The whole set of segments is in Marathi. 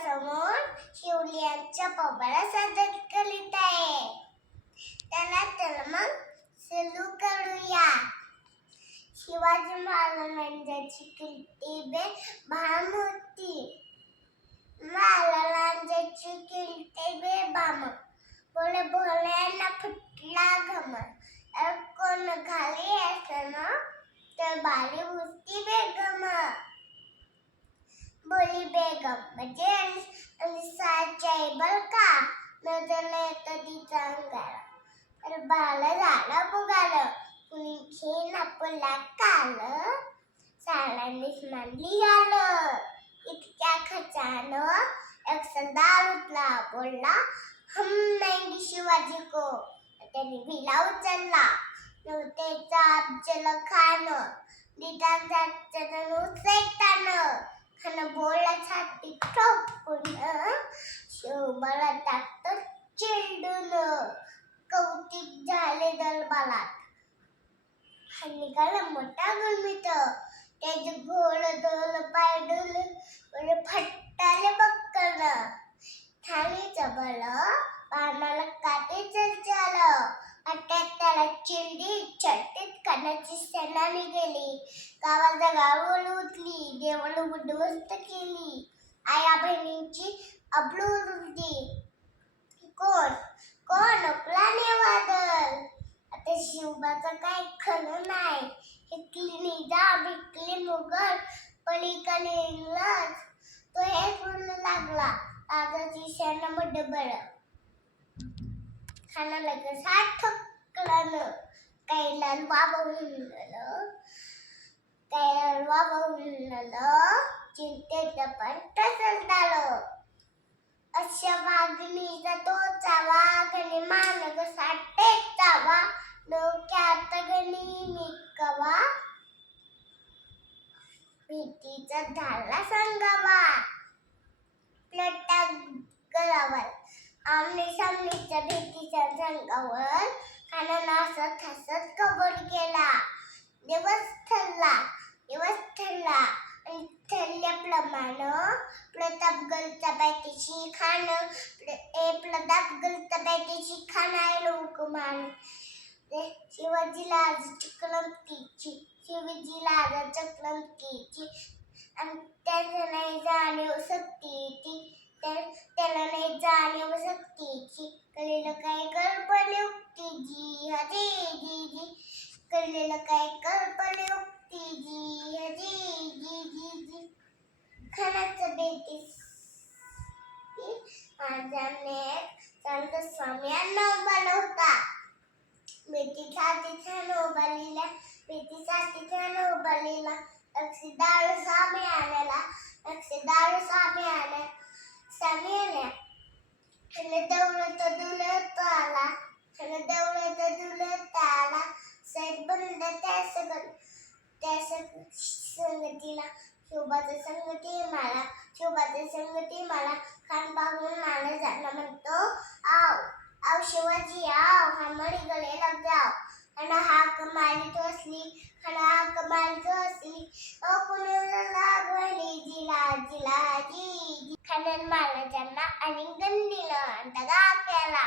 समोर शिवलियांच्या पप्पाला सादर करीत आहे. त्याला तर मग सुरू करूया. शिवाजी महाराजांची कीर्ती बे भाम होती महाराजांची कीर्ती बे भाम. बोले भोल्याना फुटला घम कोण घाली असं तर बाली होती बेगम बोली बेगम. म्हणजे अलिसाच्या बर का? नजरला येतं तिचा अंगारा. तर बाल झालं बुगालं. कुणी खेळ आपला काल? साड्यांनीच मांडली आलं. इतक्या खचानं एक सरदार उठला बोलला हम नाही शिवाजी को. त्याने भिला उचलला. नव्हते नव्हतेचा अफजल खान. दिदाचा उचलताना खान बोलला छाती ठोकून शिवबाला टाकतं चिरडून कौतिक झाले दरबारात आणि निघाला मोठा गुणमित त्याचे घोळ दोल पाय डोल फट्टाले बक्कन ठाणीचं बळ उठली उद्ध्वस्त केली. आया बहिणींची अबलू उरली कोण? कोण? आपला वादळ आता शिवबाचं काय खरं नाही. इकली निजाम इकली मुघल पलीकडे इंग्रज तो हेच म्हणू लागला. राजाची सेना मडबळ खाना लगेच हात ठोकलानं. कैलाल बाबा म्हणलं झालं चिंतेत पण तसंच झालं. अशा वाघणीचा तो चावा गणी मानग साठे चावा डोक्यात गणी निकवा. भीतीचा झाला सांगावा. प्लटा गलावर आमने सामनेच्या भीतीच्या सांगावर खानानं हसत हसत कबूल केला. दिवस ठरला दिवस ठरला ठरल्याप्रमाणे प्रतापगडच्या बॅटीची खान ए प्रतापगडच्या बॅटीची खाण आहे लोकमान. शिवाजीला आज कलंकीची शिवाजीला आज कलंकीची आणि त्याला नाही जाणीव सक्तीची त्या- त्याला नाही जाणीव सक्तीची. कलेलं काय? कल्पने उक्तीची हजी जी जी कलेलं काय? कल्प उक्तीची हजी जी जी जी खानाचं बेटीस माझ्याने संत स्वामी स्वामींना उभारला होता बेटीसाठी छान उभारलेला बेटीसाठी छान उभारलेला लक्षदार स्वामी आलेला लक्षदार स्वामी आला स्वामी आल्या हल दौलत दुलत आला हल दौलत दुलत आला. सैद बंद त्या सगळं त्या सगळं संगतीला शोभाचे संगती मला शोभाचे संगती मला. खान पाहून मला झाला म्हणतो आव आव शिवाजी आव हा गले लग जाव. आणि हाक मारित असली आणि हाक मारित असली ओ कुणी लागवली जिला जिला जी जी. खानन महाराजांना आणि गंडीला दगा केला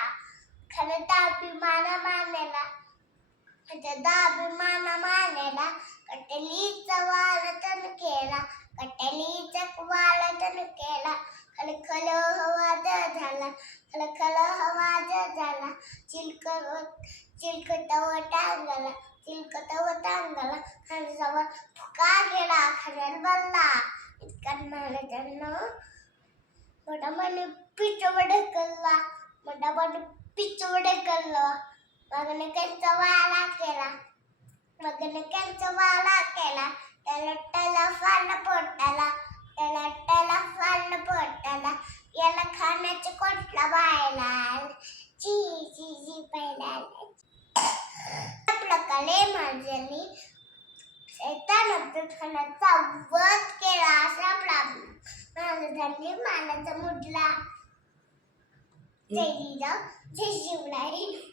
खान माना मानेला त्याचा दाबी माना मानेला कटली वालतन केला खल खल हवाज झाला खल खल हवाज झाला. चिलकत चिलकतव टांगला चिलकतव टांगला खानसावर फुका गेला खाण्यात बनला इतका महाराजांना मोठा मन पिचव ढकलला मोठा म्हणे पिचव ढकलला मगने त्यांचा वाला केला. मगने त्यांचा वाला केला. त्याला त्याला फान पोटाला त्याला त्याला फान पोटाला याला खाण्याचे कोटला बायला जी जी जी पहिला आपलं कले माझ्यानी शैतान अब्दुल वध केला असा आपला महाराजांनी मानाचा मुडला. जय जिजाऊ जय शिवराय.